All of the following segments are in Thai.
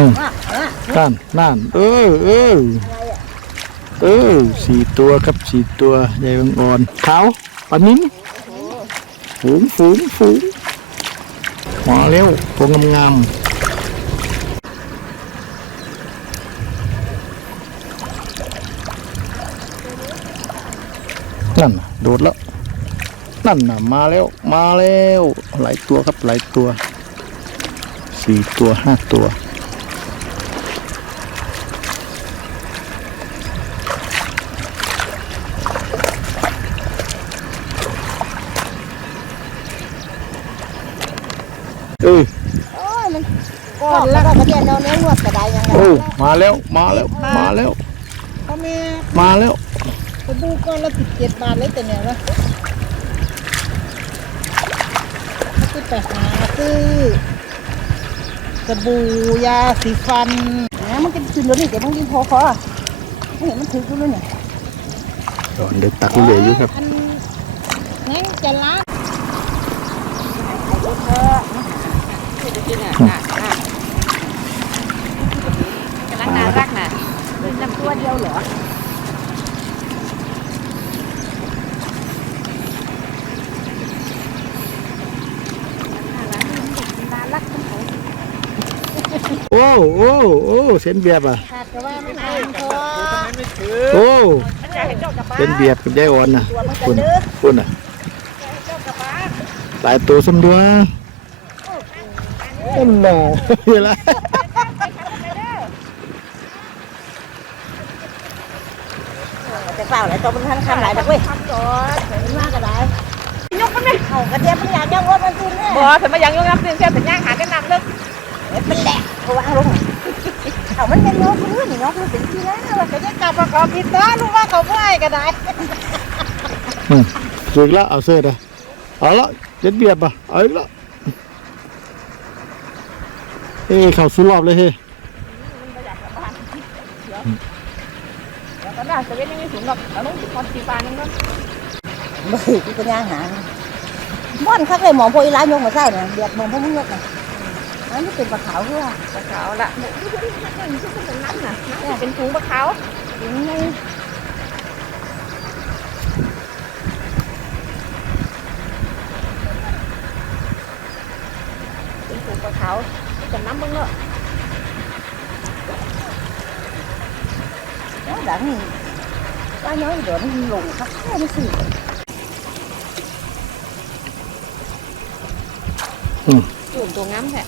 อืมนั่นนั่นเออเออเออสี่ตัวครับสี่ตัวใหญ่บางอ่อนขาวปลานิ้นฝูงฝูงฝูงมาเร็วตัวงามๆนั่นนะโดดแล้ว นั่นน่ะมาแล้วมาแล้วหลายตัวครับหลายตัวสี่ตัวห้าตัว เอ้ยโอ้ยมันก้อนแล้วก็เดี๋ยวเราเลี้ยงนวดกระไดยังไงโอ้มาแล้วมาแล้วมาแล้วพ่อแม่มาแล้วไปดูก้อนละสิบเจ็ดบาทเลยแต่เนี่ยนะซื้อไปหาซื้อสบู่ยาสีฟันนะมันจะจุดรถนี่เดี๋ยวมันกินพอคอไม่เห็นมันถือกูเลยเนี่ยตอนเด็กตักเหลืออยู่ครับอันงั้นจะล้าง กำลังน่ารักนะเป็นน้ำตัวเดียวเหรอโอ้โอ้โอ้เส้นเบียบอะขาดแต่ว่ามันอ่านพอโอ้มันจะเห็นเจ้ากับบ้าเส้นเบียบกับยายอ่อนน่ะตัวมันจะคุณเด้อคุณอะเจ้ากับบ้าหลายตัวสมดัว นั่นน่ะเห็นละแต่เปล่าหลยตัวมันทันคำหลายดอกเว้ยคำจอดเห็นมากก็ได้ยกมันไหมเอากระเทียมมันอยากยังว่ามันกินเนี่ยบ่ถึงมายังยกน้ำตื่นเช้าถึงย่างหากันนำเลิกมันแหละเขาว่าลงเอามันเป็นนกพื้นนี่นกพื้นเป็นที่แล้วว่าจะกลับมาขอกินเด้อรู้ว่าเขาไม่ก็ได้อืมสุดละเอาเสื้อเละเอาละเส้นเบียบอะเอาอีกละ เอ้ยเข้าสู่รอบเลยเฮ้ยเดี๋ยวก็น่าจะเว้นยังไม่ถึงหรอกแล้วต้องถึงคอนสีฟ้านึงก็เฮ้ยกูเป็นอาหารม่อนคักเลยหมอพวกอีร้านยงมาใส่เนี่ยเดือดมองพวกมึงยกเนี่ยอันนี้เป็นปลาขาวด้วยปลาขาวละนี่คือเป็นเป็นน้ำน่ะเป็นถุงปลาขาวยังไงเป็นถุงปลาขาว จะน้ำมึงเนาะแล้วดังนี่ป้าน้อยเดี๋ยวมันลงคักแค่นี้สิถุงตัวง้ำแท้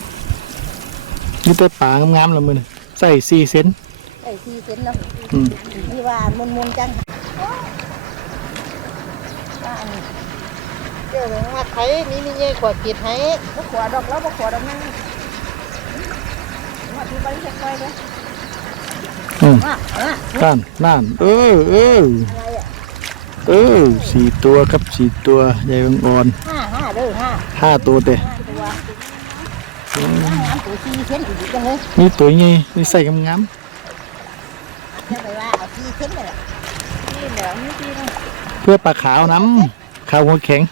นี่ตัวป่างามๆละมือนี่ใส่สี่เซนไอ้ที่เส้นเนาะอืมนี่ว่ามุนมุนๆจังว่าอันนี้เดี๋ยวว่าไทยนี่นี่เย่กว่ากิดให้บ่ขวดดอกแล้วบ่ขวดดอกนั่งว่าที่บ้านเช็คไว้เด้ ออืมอะอะนั่นนั่นเออเอออะไรอะเออสี่ตัวครับสี่ตัวใหญ่บางอ่อนห้าห้าเด้อห้าห้าตัวเตะห้าตัวห้าน้ำตัวสี่เส้นอีกจังเลยนี่ตัวนี้นี่ใส่งามจะไปว่าเอาสี่เส้นเลยแหละที่เหลืองนี่ที่นะๆเพื่อปลาขาวน้ำขาวหัวแข็ง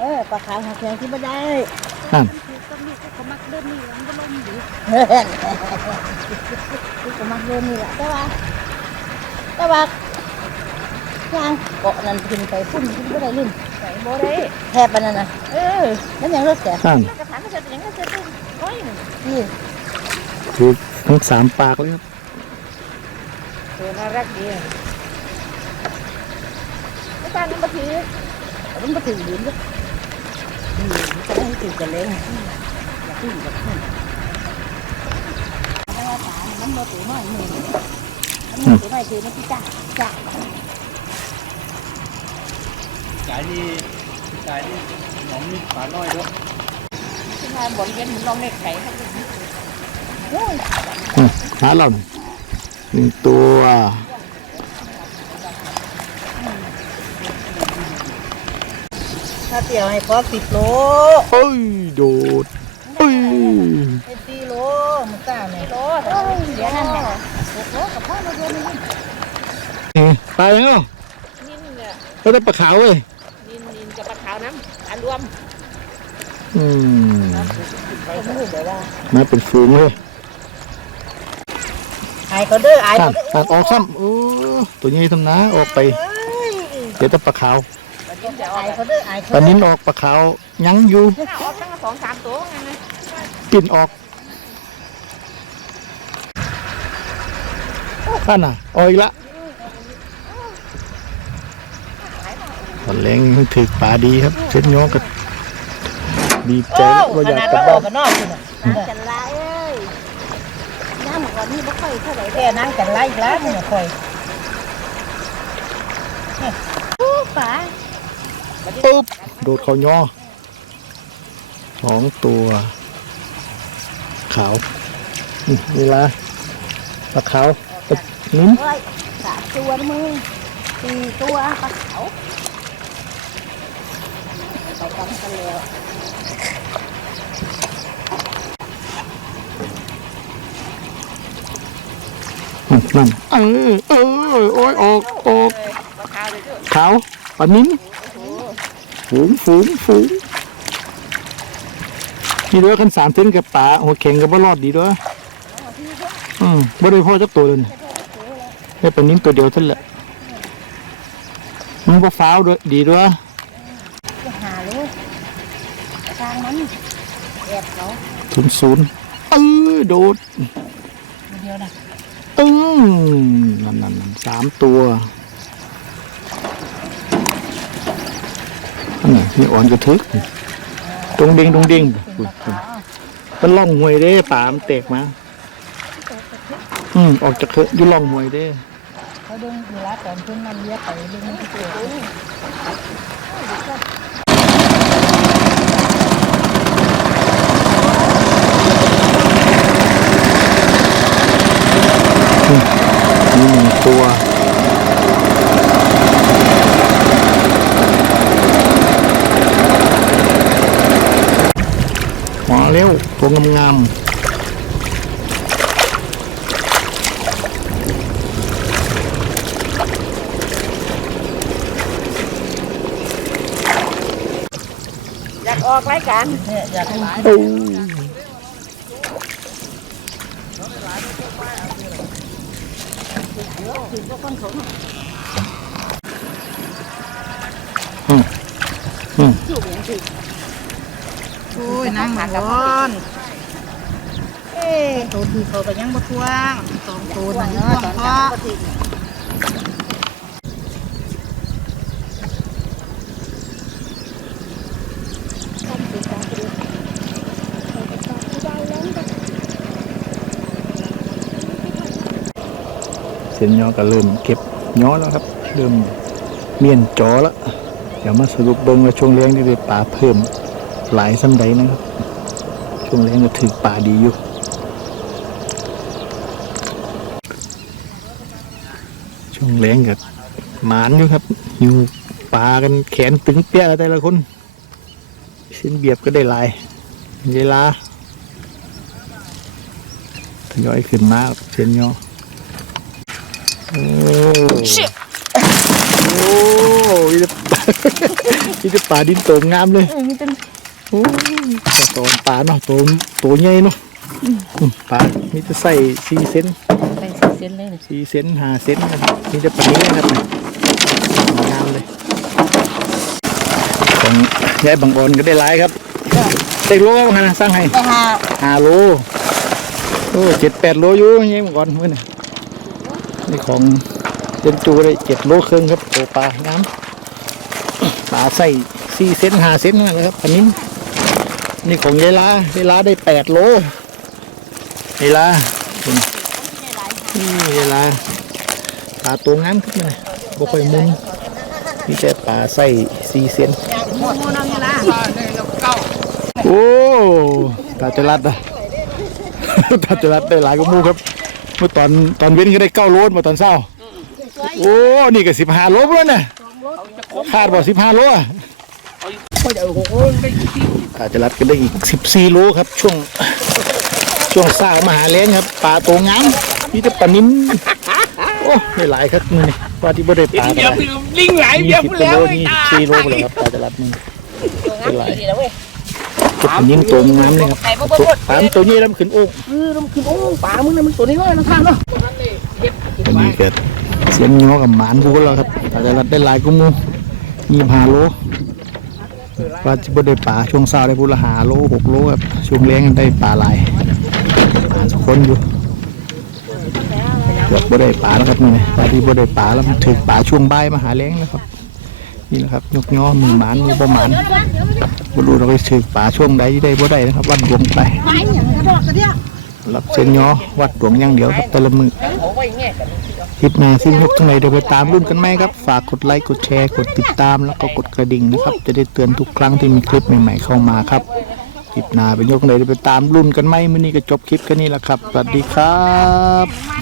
เออปลาขาวหักแข็งที่ไม่ได้นั่น เขามักเดินนี่มันก็ล มดีเฮ้ยนี่ก็มักเดินนี่แหละแต่ว่า แต่ว่าย่างเกาะนั่นขึ้นไปพุ่นขึ้นไม่ได้ลื่นใส่บ่ได้แทบไปนั่นนะเออนั่นยังเลิกแต่นั่นกระถางก็จะอย่างก็จะน้อยนี่คือทั้งสามปากเลยครับตัวน่ารักดีไม่ตามน้ำปลาทีมันมาถึงดินเลยนี่จะได้ให้ตื่นกันเลยอยากตื่นแบบนี้แล้วว่าตา มันมาตัวน้อยหนึ่งมันมาตัวน้อยคือมันที่จ้าจ้าจ่ายนี่จ่ายนี่หนองนี่ปลาน้อยด้วยที่งานบริเวณลองเล็กไก่ครับโอ้ยหาเราหน่อยหนึ่งตัวถ้าเตี๋ยวให้พอสิบโลเอ้ยโดดเอ้ย เป็นสี่โลมันกล้าไหม โล โอ้ยเดี๋ยวนั่นแหละหกโลกับพ่อมาเดือนนึงนี่ปลายังอะนินเนี่ยแล้วได้ปลาขาวเว้ยนินนินกับปลาขาวน้ำอันรวมอืมไปมือเดี๋ยวว่ามาเป็นฝูงเลยอายเขาเด้ออายตัเขาดเด้อตัดออกซ้ำโอ้ตัวนี้ทำนะออกไป เดี๋ยวแตะปลาขาวอายเขาเด้ออายปเขาลาเด้นิ้อนออกปลาขาวยังอยู่ถ้าออกตั้งสองสามตัวไงนะปิ่นออก นั่นน่ะออกอีกละตอนแรงมันถือปลาดีครับเส้นโยกก็ดีใจโอ้ว่าขอยากนาดกลับว่าอบ้าอนกกันนอกคุณน่ะจันละเอ้ยน้ำหมก่อนนี่ไม่ค่อยเท่าไหร่แค่นั่งกันไล่อีกแล้วเนี่ยคอยปุ๊บป๋าปุ๊บโดดเขาย่อสองตัว ขาวนี่เวลาปลาขาวปลา นิ้นเฮ้ยสามตัวนะมึงสี่ตัวปลาขาวไปกันกันแล้วนั่นเออเออโอ้ยออกออกปลาขาวเลยเด้อขาวปลานิ้นฝูงฝูงฝูงนี่เด้อกันสามเส้นกับปลาหัวแข็งกับว่ารอดดีเด้วยอืมบ่ได้พ่อจักตัวเลย นี่ได้ปลานิ้นตัวเดียวเท่านั้นแหละมันบ่ฟ้าวด้วยดีด้วยจะหาเลยทางมันแอบเขาศูนย์ศูนย์เออโดดเดียวนะเออนั่นนั่นนั่นสามตัวอันนี้นี่อ่อนกระทึกตรงเด้งตรงเด้งอุ้ยอุ้ยเป็นล่องหวยเด้ป่ามันแตกมา อืมออกจากเคอะอยู่ล่องหวยเด้ เขาดึงเวลาตอนขึ้นมันเลี้ยไปดึงมันเกิดมีหนึ่งตัวมาเร็วตัวงามอากออกรายการเนี่ยอยากให้ๆโอ้อืมอืมโอ้ยนั่งหนักร้อนเอ้ตัวที่เขาก็ยังบ่ทวงสองตัวนั่นทวงเพรา นยอก็เริ่มเก็บย่อแล้วครับ เริ่มเมียนจอแล้วเดี๋ยวมาสรุปเบิ่งว่าช่วงเลี้ยงนี่ได้ปลาเพิ่มหลายสันใดนะครับ ช่วงเลี้ยงก็ถือปลาดีอยู่ช่วงเลี้ยงก็หมานอยู่ครับหิวปลากันแขนตึงเปี้ยแล้วแต่ละคนเส้นเบียบก็ได้หลายเวลาทยอยขึ้นมาเส้นยอโอ้ โอ้มีแต่มีแต่ป่าดินโตมงามเลยโอ้แต่ตัวปลาเนาะตัวตัวใหญ่เนาะอืมปลามีแต่ใส่สี่เซนไปสี่เส้นเลยนี่สี่เซนห้าเซนนะครับมีแต่ปลานี้นะครับเนี่ยงามเลยของยายบางออนก็ได้หลายครับเต็กโลว่าไงนะสร้างให้ ไปหาห้าโลโอ้เจ็ดแปดโลอยู่ยังบางออนเมื่อนี่นี่ของเจนจูได้เจ็ดโลครึ่งครับโตปลาน้ำปลาใส่สี่เซนห้าเซนนั่นแหละครับอันนี้นี่ของยายลายายลาได้แปดโลยายลานี่ยายลาปลาตัวงามขึ้นมาบ่ค่อยมุนมีแต่ปลาใส่สี่เซนหมดหมดเอาเนี่ยละโอ้ตาจรัดอะตาจรัดได้หลายกว่ามูครับเมื่อตอนตอนเว้นก็ได้เก้าโลเมื่อตอนเช้า โอ้ นี่ก็สิบห้าโลแล้วนะคาดบอกสิบห้าโลอะตาจะรัดก็ได้อีกสิบสี่โลครับ ช่วง ช่วงสร้างมหาแรงครับปลาตัวงามมีแต่ปลานิ่มโอ้ได้หลายครับมือนี่ว่าที่บ่ได้ปลาก็ได้ลิงไหลยี่สิบโลนี่สี่โลไปเลยครับปลาจะรัดมือได้หลายดีแล้วเว้ยจุดยิงตัวงามเลยครับไข่บ่ตัวบ่ปลาตัวนี้แล้วมันขึ้นโอ่งเออมันคือโอ้ปลามึงเนี่ยมันตัวนี้น้อยนะท่านเนาะอันนี้เกิด เสียงง้อกับหมานกูแล้วครับแต่ได้รับได้หลายกูมูยี่ห้าโลว่าจะบ่ได้ป่าช่วงเช้าได้พูละหาโลหกโลครับช่วงเลี้ยงกันได้ป่าหลายป่าทุกคนอยู่เกือบบ่ได้ป่าแล้วครับนี่นะป่าที่บ่ได้ป่าแล้วมันถึงป่าช่วงบ่ายมาหาเลี้ยงแล้วครับนี่แหละครับยกย้อมือหมานมือประมาณบ่รู้เราไปถึงป่าช่วงใดที่ได้บ่ได้นะครับ วัดดวงไปไม้อย่างกระดอกกระเดียรับเส้นย้อวัดดวงอย่างเดียวครับแต่ละมือ คลิปหน้าซิ่งยกทั้งไหนเดี๋ยวไปตามรุ่นกันไหมครับ ฝากกดไลค์กดแชร์กดติดตามแล้วก็กดกระดิ่งนะครับ จะได้เตือนทุกครั้งที่มีคลิปใหม่ๆเข้ามาครับคลิปหน้าเป็นยกทั้งไหนเดี๋ยวไปตามรุ่นกันไหมมื้อนี้ก็จบคลิปแค่นี้แหละครับสวัสดีครับ